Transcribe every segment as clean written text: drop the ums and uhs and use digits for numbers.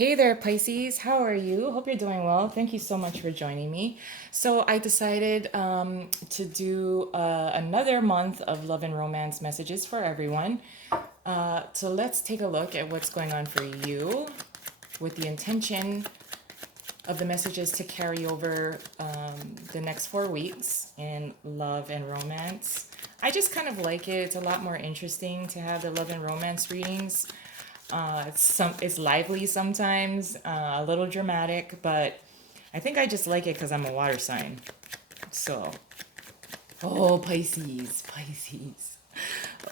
Hey there, Pisces. How are you? Hope you're doing well. Thank you so much for joining me. So, I decided to do another month of love and romance messages for everyone. So, let's take a look at what's going on for you with the intention of the messages to carry over the next 4 weeks in love and romance. I just kind of like it. It's a lot more interesting to have the love and romance readings. It's lively sometimes, a little dramatic, but I think I just like it because I'm a water sign. So, oh, Pisces, Pisces.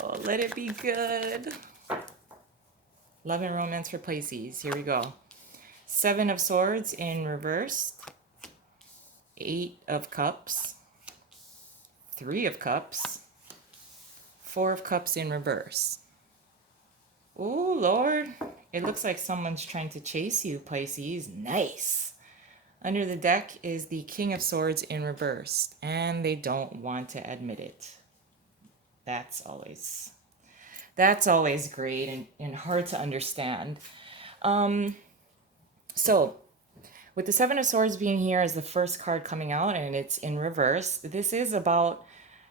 Oh, let it be good. Love and romance for Pisces. Here we go. Seven of Swords in reverse. Eight of Cups. Three of Cups. Four of Cups in reverse. Oh, Lord. It looks like someone's trying to chase you, Pisces. Nice. Under the deck is the King of Swords in reverse, and they don't want to admit it. That's always great and hard to understand. So, with the Seven of Swords being here as the first card coming out and it's in reverse, this is about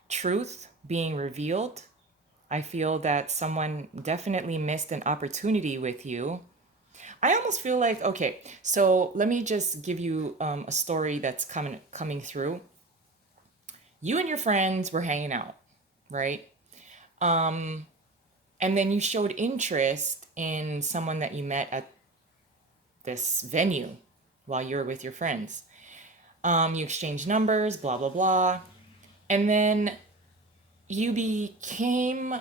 truth being revealed. I feel that someone definitely missed an opportunity with you. I almost feel like, okay, so let me just give you a story that's coming through. You and your friends were hanging out, right? And then you showed interest in someone that you met at this venue while you were with your friends. You exchanged numbers, blah, blah, blah. And then you became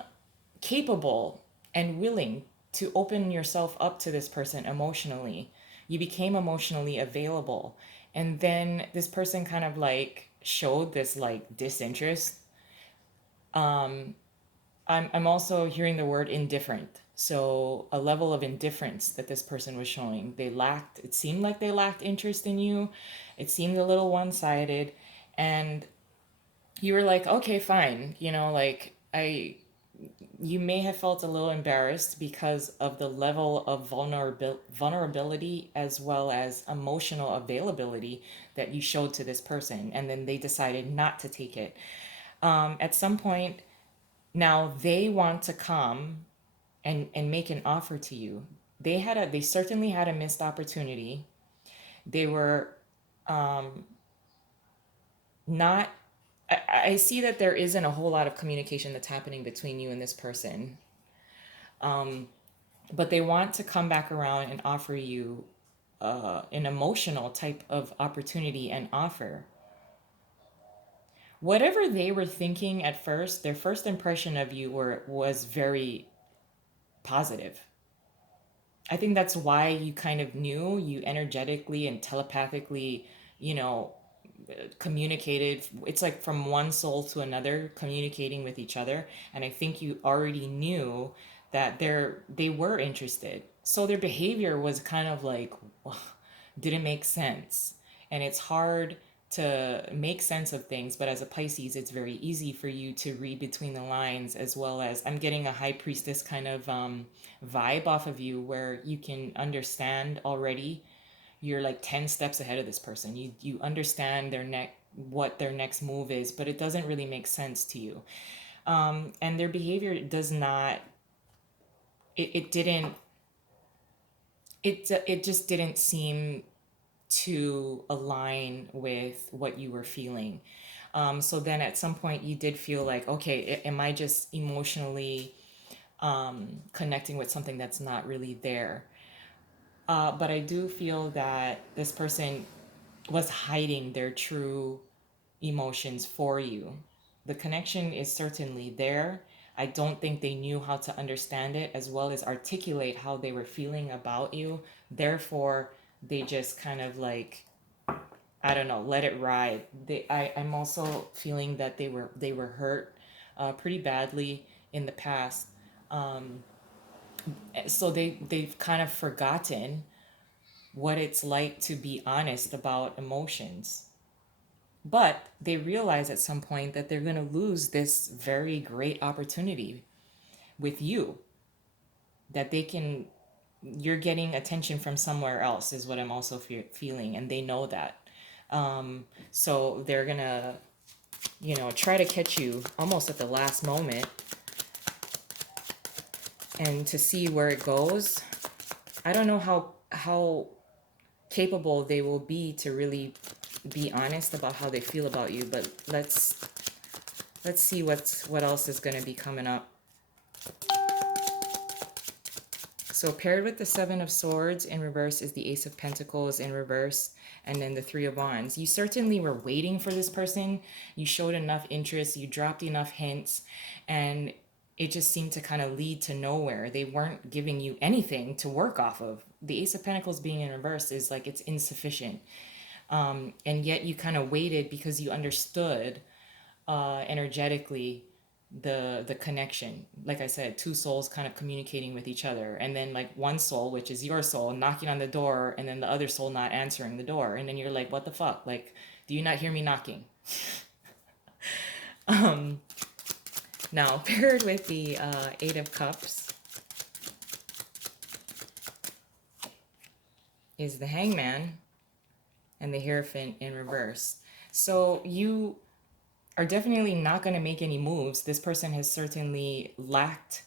capable and willing to open yourself up to this person emotionally. You became emotionally available. And then this person kind of like showed this like disinterest. I'm also hearing the word indifferent. So a level of indifference that this person was showing. It seemed like they lacked interest in you. It seemed a little one-sided. And you were like, okay, fine. You may have felt a little embarrassed because of the level of vulnerability as well as emotional availability that you showed to this person. And then they decided not to take it. At some point, now they want to come and make an offer to you. They certainly had a missed opportunity. They were not I see that there isn't a whole lot of communication that's happening between you and this person, but they want to come back around and offer you an emotional type of opportunity and offer. Whatever they were thinking at first, their first impression of you was very positive. I think that's why you kind of knew, you energetically and telepathically, you know, communicated. It's like from one soul to another communicating with each other, and I think you already knew that they were interested, so their behavior was kind of like didn't make sense. And it's hard to make sense of things, but as a Pisces it's very easy for you to read between the lines, as well as I'm getting a high priestess kind of vibe off of you, where you can understand already. You're like 10 steps ahead of this person. You understand what their next move is, but it doesn't really make sense to you. And their behavior does not it didn't it just didn't seem to align with what you were feeling. So then at some point you did feel like, okay, am I just emotionally connecting with something that's not really there? But I do feel that this person was hiding their true emotions for you. The connection is certainly there. I don't think they knew how to understand it as well as articulate how they were feeling about you. Therefore, they just kind of like, I don't know, let it ride. I'm also feeling that they were hurt pretty badly in the past. So they've kind of forgotten what it's like to be honest about emotions. But they realize at some point that they're going to lose this very great opportunity with you, that they can you're getting attention from somewhere else is what I'm also feeling, and they know that. So they're gonna, try to catch you almost at the last moment, and to see where it goes. I don't know how capable they will be to really be honest about how they feel about you, but let's see what else is going to be coming up. So paired with the Seven of Swords in reverse is the Ace of Pentacles in reverse, and then the Three of Wands. You certainly were waiting for this person. You showed enough interest, you dropped enough hints, and it just seemed to kind of lead to nowhere. They weren't giving you anything to work off of. The Ace of Pentacles being in reverse is like it's insufficient. And yet you kind of waited because you understood energetically the connection. Like I said, two souls kind of communicating with each other, and then like one soul, which is your soul, knocking on the door, and then the other soul not answering the door, and then you're like, what the fuck, like, do you not hear me knocking? Now paired with the Eight of Cups is the Hangman and the Hierophant in reverse. So you are definitely not going to make any moves. This person has certainly lacked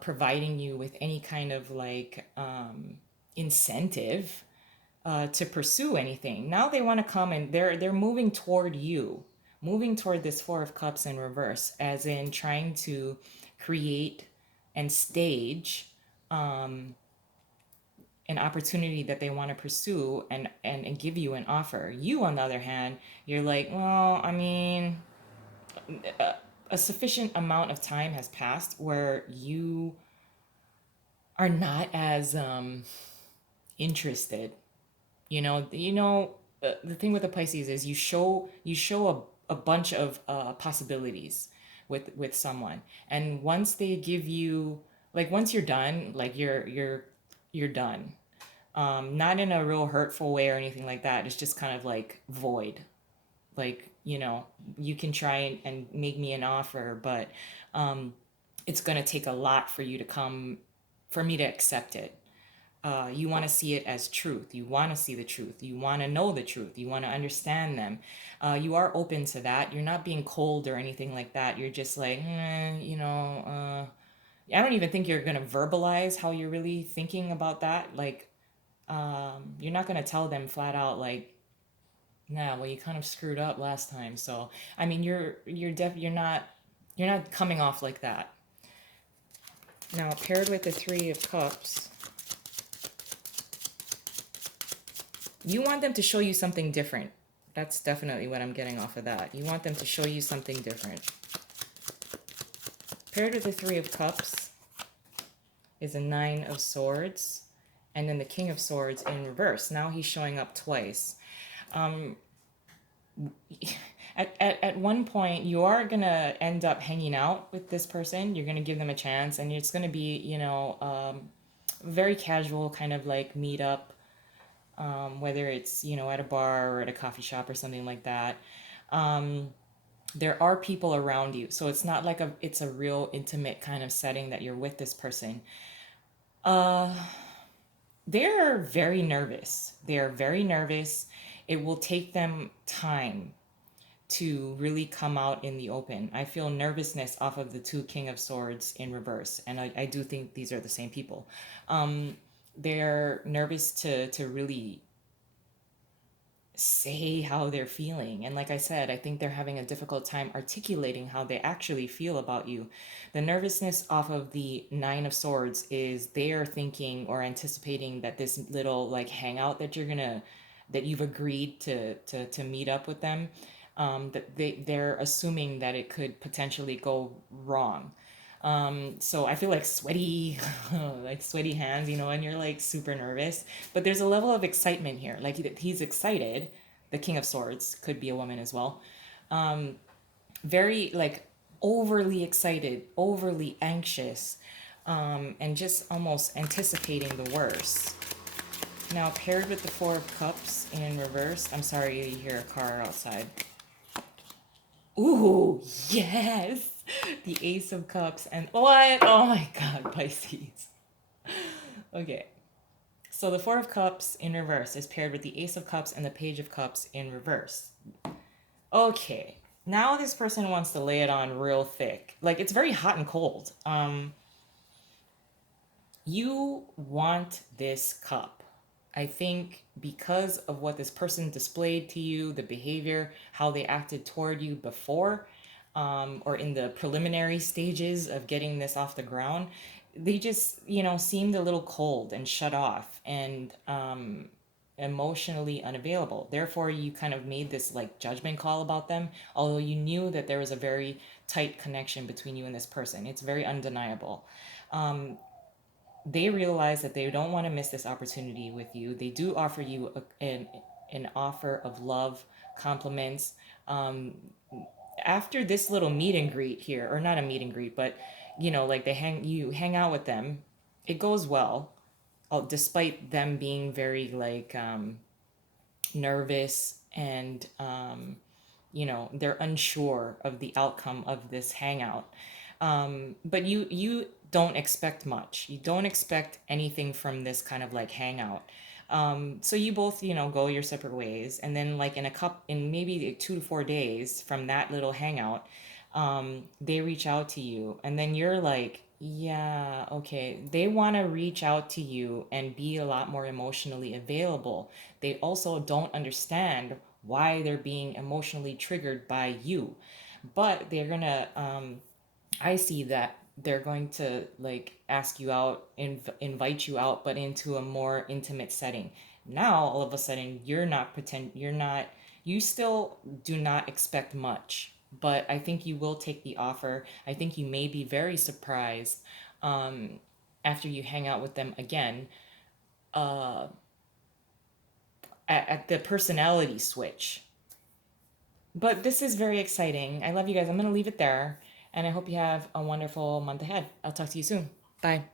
providing you with any kind of like incentive to pursue anything. Now they want to come, and they're moving toward you, moving toward this Four of Cups in reverse, as in trying to create and stage an opportunity that they want to pursue, and give you an offer. You, on the other hand, you're like, well, I mean, a sufficient amount of time has passed where you are not as interested. The thing with the Pisces is you show a bunch of possibilities with someone, and once they give you, like, once you're done, like you're done. Not in a real hurtful way or anything like that. It's just kind of like void. Like, you can try and make me an offer, but it's going to take a lot for you to come, for me to accept it. You want to see it as truth. You want to see the truth. You want to know the truth. You want to understand them. You are open to that. You're not being cold or anything like that. You're just like, I don't even think you're going to verbalize how you're really thinking about that. Like, you're not going to tell them flat out, like, nah, well, you kind of screwed up last time. So, I mean, you're not coming off like that. Now, paired with the Three of Cups, you want them to show you something different. That's definitely what I'm getting off of that. You want them to show you something different. Paired with the Three of Cups is a Nine of Swords, and then the King of Swords in reverse. Now he's showing up twice. At one point, you are going to end up hanging out with this person. You're going to give them a chance, and it's going to be, very casual kind of like meet up, whether it's, at a bar or at a coffee shop or something like that. There are people around you, so it's not like it's a real intimate kind of setting that you're with this person. They're very nervous. They are very nervous. It will take them time to really come out in the open. I feel nervousness off of the two King of Swords in reverse, and I do think these are the same people. They're nervous to really say how they're feeling. And like I said, I think they're having a difficult time articulating how they actually feel about you. The nervousness off of the Nine of Swords is they are thinking or anticipating that this little like hangout that you've agreed to meet up with them, that they're assuming that it could potentially go wrong. So I feel like sweaty, like sweaty hands, and you're like super nervous. But there's a level of excitement here. Like he's excited. The King of Swords could be a woman as well. Very like overly excited, overly anxious, and just almost anticipating the worst. Now paired with the Four of Cups in reverse. I'm sorry you hear a car outside. Ooh, yes! The Ace of Cups and what? Oh my God, Pisces. Okay. So the Four of Cups in reverse is paired with the Ace of Cups and the Page of Cups in reverse. Okay. Now this person wants to lay it on real thick. Like it's very hot and cold. You want this cup. I think because of what this person displayed to you, the behavior, how they acted toward you before, or in the preliminary stages of getting this off the ground, they just, seemed a little cold and shut off and emotionally unavailable. Therefore, you kind of made this like judgment call about them, although you knew that there was a very tight connection between you and this person. It's very undeniable. They realize that they don't want to miss this opportunity with you. They do offer you an offer of love, compliments. Um, After this little meet and greet here, or not a meet and greet, but like you hang out with them, it goes well, despite them being very like nervous and they're unsure of the outcome of this hangout. But you don't expect much. You don't expect anything from this kind of like hangout. So you both, go your separate ways, and then like in maybe 2 to 4 days from that little hangout, they reach out to you, and then you're like, yeah, okay. They want to reach out to you and be a lot more emotionally available. They also don't understand why they're being emotionally triggered by you, but they're gonna I see that they're going to like ask you out, invite you out, but into a more intimate setting. Now, all of a sudden, you still do not expect much, but I think you will take the offer. I think you may be very surprised after you hang out with them again uh, at the personality switch. But this is very exciting. I love you guys. I'm going to leave it there. And I hope you have a wonderful month ahead. I'll talk to you soon. Bye.